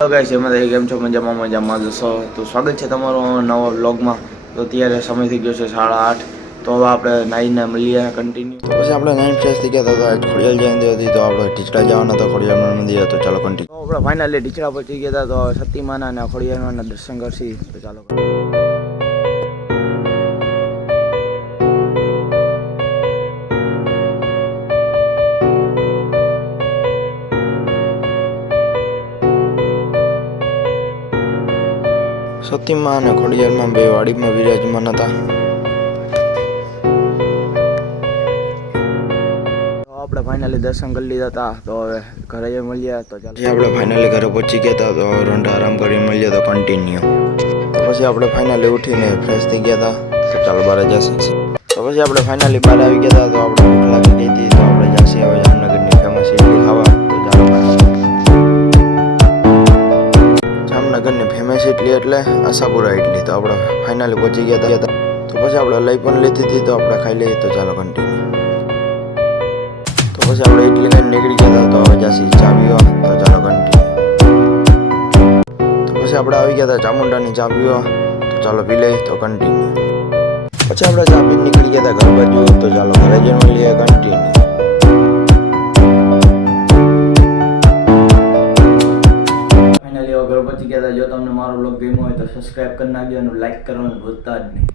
Hello guys, એમાં કેમ છો? મજામાં જશો તો સ્વાગત છે તમારું નવા વ્લોગમાં. તો અત્યારે સમય થઈ ગયો છે 8:30. તો હવે આપણે નાઈને મળીએ કન્ટિન્યુ. તો પછી આપણે નાઈન ફ્રેશ થઈ ગયા હતા. તો આજ ખોડિયાલ જયંતિ હતી, તો આપણે ટીચડા જવાના હતા ખોડિયાલ મંદિર. તો ચાલો કન્ટિન્યુ. તો આપણે ફાઇનલી ટીચડા પહોંચી ગયા હતા. તો સતીમાના અને ખોડિયાલના દર્શન કરશી. તો ચાલો. સતીમાં અને ખોડિયારમાં બે વાડીમાં બિરાજમાન હતા. તો આપણે ફાઇનલી દર્શન કરી લીધા હતા. તો હવે ઘરે મળ્યા. તો ચાલો આપણે ફાઇનલી ઘરે પહોંચી ગયા હતા. તો રોંઢા આરામ કરી મળ્યા. તો કન્ટિન્યુ. તો પછી આપણે ફાઇનલી ઉઠીને ફ્રેશ થઈ ગયા હતા. તો ચાલો બહાર જશે. તો પછી આપણે ફાઇનલી બહાર આવી ગયા હતા. તો આપણે ભૂખ લાગી ગઈ હતી. તો આપણે જશે હવે જામનગરની ફેમસ ઇડલી ખાવા. તો ચાલો જામનગરની ફેમસ ઇડલી એટલે આશાપુરા ઇડલી. તો આપણે ફાઇનલી પહોંચી ગયા હતા. તો પછી આપણે લઈ પણ લીધી હતી. તો આપણે ખાઈ લઈએ. તો ચાલો કન્ટિન્યુ. તો પછી આપણે ઇડલી ખાઈને નીકળી ગયા હતા. તો હવે જાસી ચા પીવા. તો ચાલો કન્ટિન્યુ. તો પછી આપણે આવી ગયા હતા ચામુંડાની ચા પીવા. તો ચાલો પી લઈએ. તો કન્ટિન્યુ. પછી આપણે ચા પીને નીકળી ગયા હતા ઘર બાજુ. તો ચાલો ઘરે જઈને મળીએ. કન્ટિન્યુ. ફાઇનલી ઘર પહોંચી ગયા હતા. જો તમને મારો બ્લોગ ગમ્યો હોય તો સબસ્ક્રાઇબ કરી નાખજો અને લાઈક કરવાનું ભૂલતા જ નહીં.